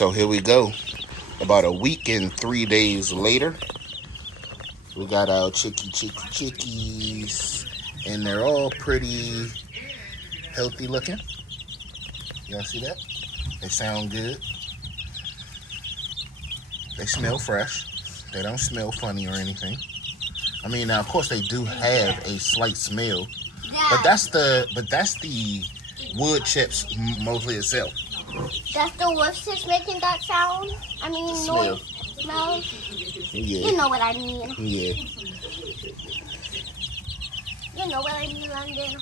So here we go. About a week and 3 days later, we got our chickies, and they're all pretty healthy looking. Y'all see that? They sound good. They smell fresh. They don't smell funny or anything. I mean, now of course they do have a slight smell, but that's the wood chips mostly itself. That's the wood chips making that sound. I mean, noise. Smell. Yeah. You know what I mean. Yeah. You know what I mean, London.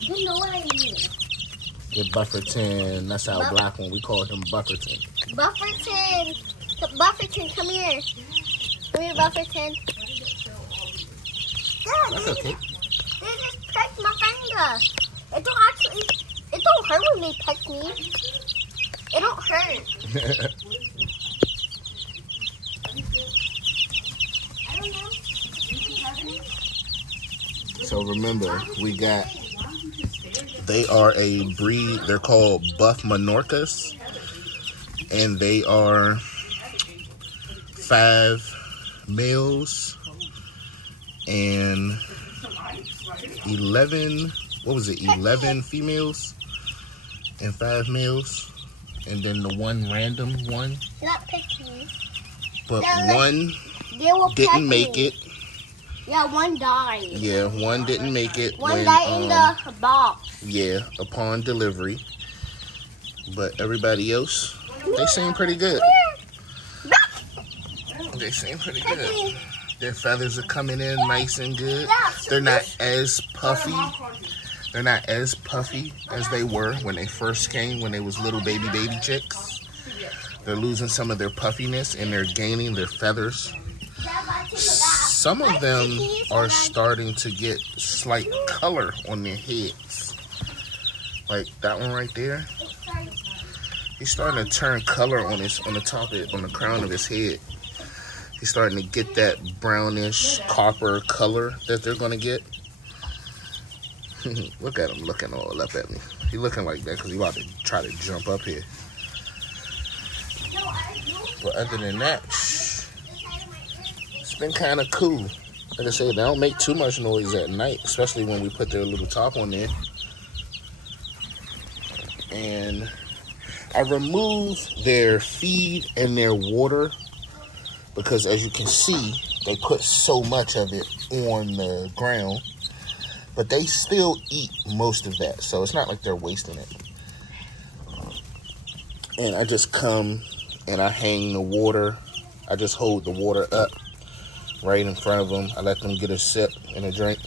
You know what I mean. The Bufferton, that's our black one. We call him Bufferton. Bufferton. Bufferton, come here. Come here, Bufferton. Yeah, That's okay. They just pecked my finger. It don't hurt when they peck me. It don't hurt. I don't know. So remember, they are a breed, they're called Buff Minorcas, and they are 5 males and 11 females and 5 males, and then the one random one, Not pick me. but one didn't make it. Yeah, one died. Yeah, one didn't make it. One died in the box. Yeah, upon delivery. But everybody else, they seem pretty good. They seem pretty good. Their feathers are coming in nice and good. They're not as puffy. They're not as puffy as they were when they first came, when they was little baby chicks. They're losing some of their puffiness and they're gaining their feathers. Some of them are starting to get slight color on their heads. Like that one right there. He's starting to turn color on the crown of his head. He's starting to get that brownish copper color that they're gonna get. Look at him looking all up at me. He looking like that because he's about to try to jump up here. But other than that, it's been kind of cool. Like I said, they don't make too much noise at night, especially when we put their little top on there. And I remove their feed and their water because, as you can see, they put so much of it on the ground. But they still eat most of that, so it's not like they're wasting it. And I just come and I hang the water. I just hold the water up right in front of them. I let them get a sip and a drink.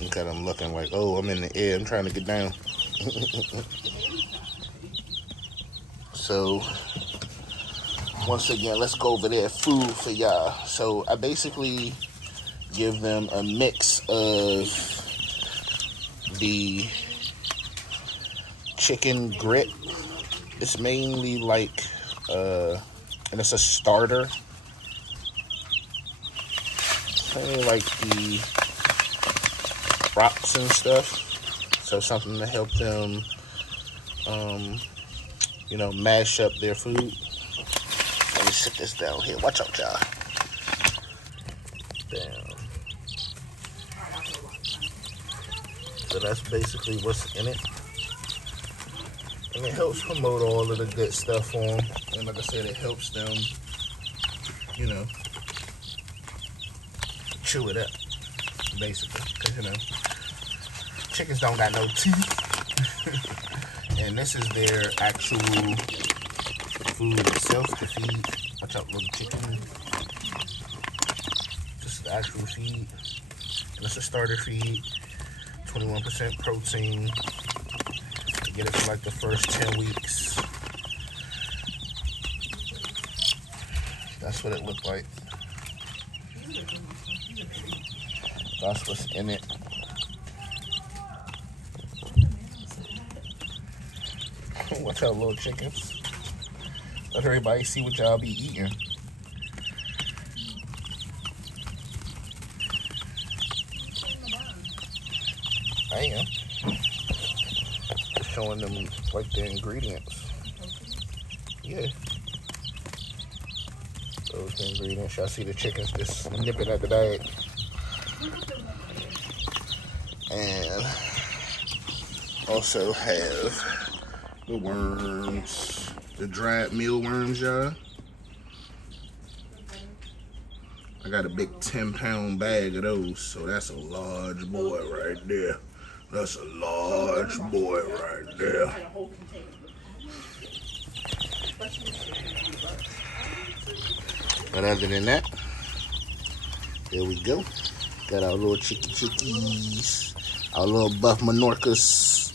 Look at them looking like, oh, I'm in the air. I'm trying to get down. So, once again, let's go over their food for y'all. So, I basically give them a mix of the chicken grit. It's mainly like, and it's a starter. It's mainly like the rocks and stuff, so something to help them mash up their food. Let me sit this down here. Watch out, y'all. Damn. So that's basically what's in it, and it helps promote all of the good stuff for them. And like I said, it helps them chew it up, basically, because chickens don't got no teeth. And this is their actual food itself to feed. Watch out, little chicken. This is the actual feed. And it's a starter feed. 21% protein. You get it for like the first 10 weeks. That's what it looked like. That's what's in it. Watch out, little chickens. Let everybody see what y'all be eating. I am. Just showing them like the ingredients. Yeah. Those the ingredients. Y'all see the chickens just nipping at the bag. And also have the worms, the dried mealworms, y'all. I got a big 10-pound bag of those, so that's a large boy right there. That's a large boy right there. But other than that, there we go. Got our little chickies, our little Buff Minorcas.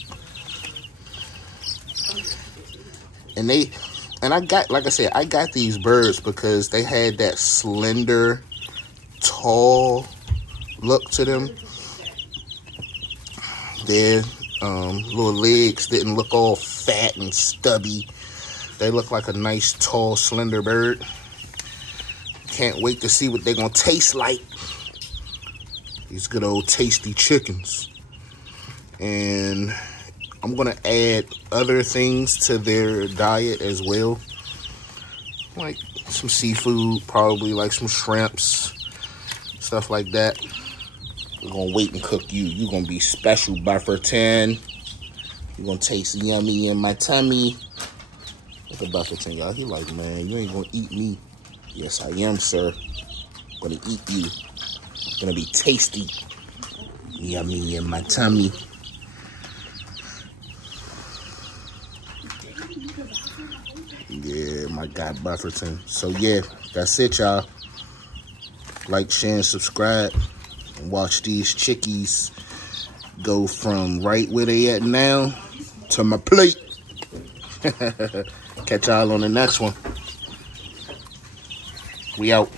And I got, like I said, I got these birds because they had that slender, tall look to them. Their little legs didn't look all fat and stubby. They look like a nice, tall, slender bird. Can't wait to see what they're going to taste like. These good old tasty chickens. And I'm going to add other things to their diet as well. Like some seafood, probably like some shrimps, stuff like that. We're going to wait and cook you. You're going to be special, Bufferton. You're going to taste yummy in my tummy. Look at Bufferton, y'all. He like, man, you ain't going to eat me. Yes, I am, sir. I'm going to eat you. It's going to be tasty. Yummy in my tummy. Yeah, my God, Bufferton. So, yeah, that's it, y'all. Like, share, and subscribe. And watch these chickies go from right where they at now to my plate. Catch y'all on the next one. We out.